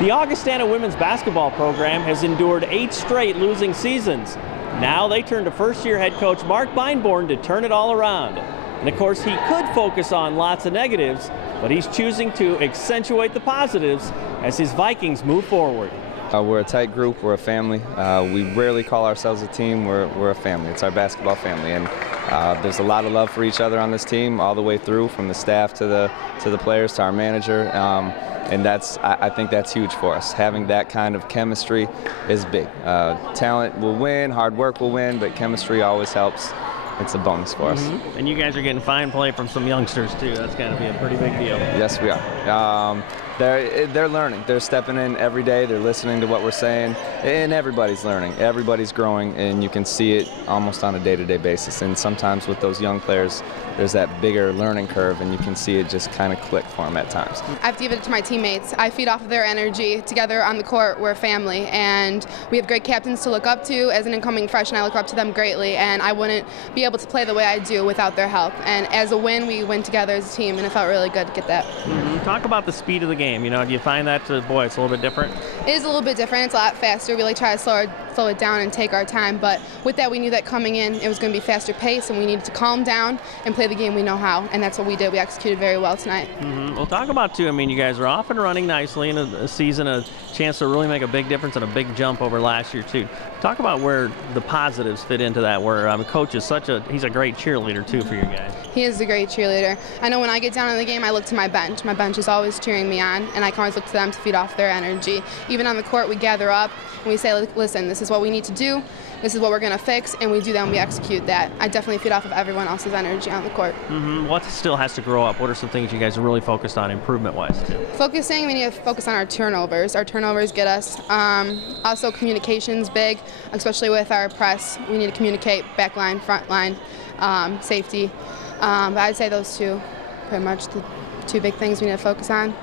The Augustana women's basketball program has endured 8 straight losing seasons. Now they turn to first-year head coach Mark Beinborn to turn it all around. And of course, he could focus on lots of negatives, but he's choosing to accentuate the positives as his Vikings move forward. We're a tight group, we're a family. We rarely call ourselves a team, we're a family. It's our basketball family, and there's a lot of love for each other on this team all the way through, from the staff to the players to our manager. And I think that's huge for us. Having that kind of chemistry is big. Talent will win, hard work will win, but chemistry always helps. It's a bonus for us. And you guys are getting fine play from some youngsters too. That's got to be a pretty big deal. Yes, we are. They're learning. They're stepping in every day. They're listening to what we're saying, and everybody's learning. Everybody's growing, and you can see it almost on a day-to-day basis. And sometimes with those young players, there's that bigger learning curve, and you can see it just kind of click for them at times. I have to give it to my teammates. I feed off of their energy. Together on the court, we're a family, and we have great captains to look up to. As an incoming freshman, I look up to them greatly, and I wouldn't be able to play the way I do without their help. And as a win, we win together as a team, and it felt really good to get that. Talk about the speed of the game. You know, do you find that, boy, it's a little bit different? It is a little bit different. It's a lot faster. We try to slow it down and take our time. But with that, we knew that coming in, it was going to be faster pace, and we needed to calm down and play the game we know how. And that's what we did. We executed very well tonight. Well, talk about, too, I mean, you guys are off and running nicely in a season, a chance to really make a big difference and a big jump over last year, too. Talk about where the positives fit into that, where Coach is he's a great cheerleader, too, for you guys. He is a great cheerleader. I know when I get down in the game, I look to my bench. My bench is always cheering me on, and I can always look to them to feed off their energy. Even on the court, we gather up and we say, listen, this is what we need to do, this is what we're going to fix, and we do that and we execute that. I definitely feed off of everyone else's energy on the court. What still has to grow up? What are some things you guys are really focused on improvement-wise, too? Focusing, we need to focus on our turnovers. Our turnovers get us. Also, communication's big, especially with our press. We need to communicate back line, front line, safety. But I'd say those two, pretty much the two big things we need to focus on.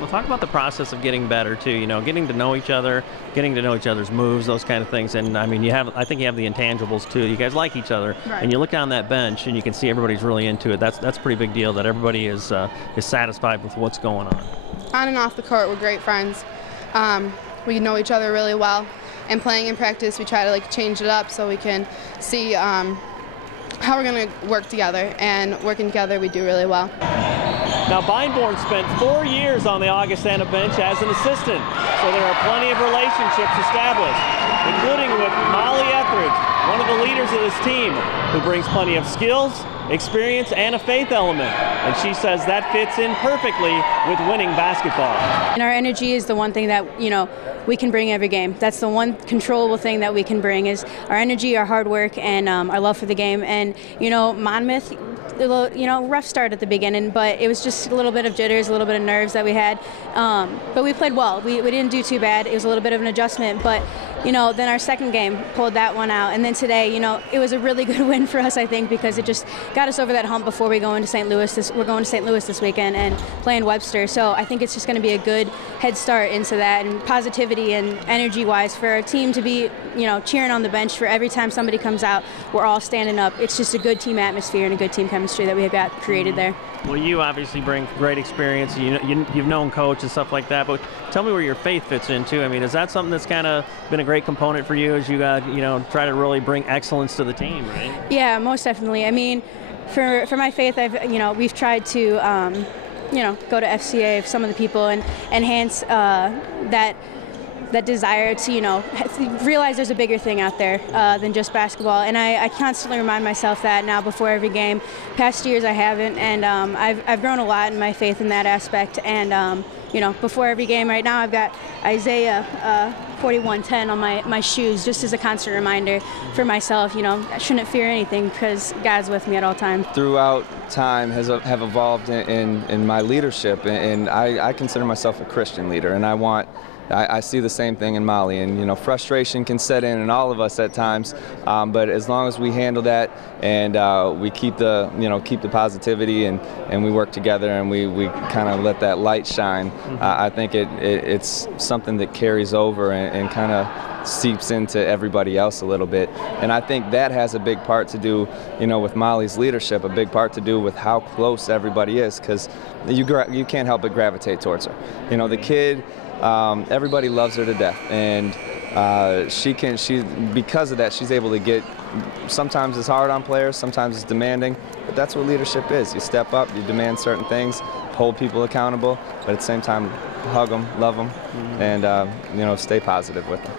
Well, talk about the process of getting better too. You know, getting to know each other, getting to know each other's moves, those kind of things. And I mean, I think you have the intangibles too. You guys like each other, right. And you look down that bench and you can see everybody's really into it. That's a pretty big deal that everybody is satisfied with what's going on. On and off the court, we're great friends. We know each other really well, and playing in practice, we try to change it up so we can see how we're going to work together, and working together we do really well. Now, Beinborn spent 4 years on the Augustana bench as an assistant, so there are plenty of relationships established, including with Molly Etheridge, one of the leaders of this team, who brings plenty of skills, experience, and a faith element. And she says that fits in perfectly with winning basketball. And our energy is the one thing that, we can bring every game. That's the one controllable thing that we can bring, is our energy, our hard work, and our love for the game. And, Monmouth, rough start at the beginning, but it was just a little bit of jitters, a little bit of nerves that we had. But we played well. We didn't do too bad. It was a little bit of an adjustment, but, then our second game pulled that one out. And then today, it was a really good win for us, I think, because it just got us over that hump before we go into St. Louis. We're going to St. Louis this weekend and playing Webster. So I think it's just going to be a good head start into that, and positivity and energy-wise for our team to be, cheering on the bench for every time somebody comes out. We're all standing up. It's just a good team atmosphere and a good team chemistry that we have got created there. Well, you obviously bring great experience. You've known Coach and stuff like that, but tell me where your faith fits into. I mean, is that something that's kind of been a great component for you as you try to really bring excellence to the team, right? Yeah, most definitely. I mean, for my faith, we've tried to go to FCA, some of the people, and enhance that desire to, realize there's a bigger thing out there than just basketball. And I constantly remind myself that now before every game. Past years I haven't, and I've grown a lot in my faith in that aspect. And, before every game right now I've got Isaiah 41:10 on my shoes, just as a constant reminder for myself, I shouldn't fear anything because God's with me at all times. Throughout time have evolved in my leadership, and I consider myself a Christian leader, and I see the same thing in Molly, and frustration can set in all of us at times. But as long as we handle that and we keep the positivity and we work together and we kind of let that light shine, I think it's something that carries over and kind of seeps into everybody else a little bit. And I think that has a big part to do, with Molly's leadership, a big part to do with how close everybody is, because you can't help but gravitate towards her. The kid everybody loves her to death, and because of that, she's able to get, sometimes it's hard on players, sometimes it's demanding, but that's what leadership is. You step up, you demand certain things, hold people accountable, but at the same time, hug them, love them, and stay positive with them.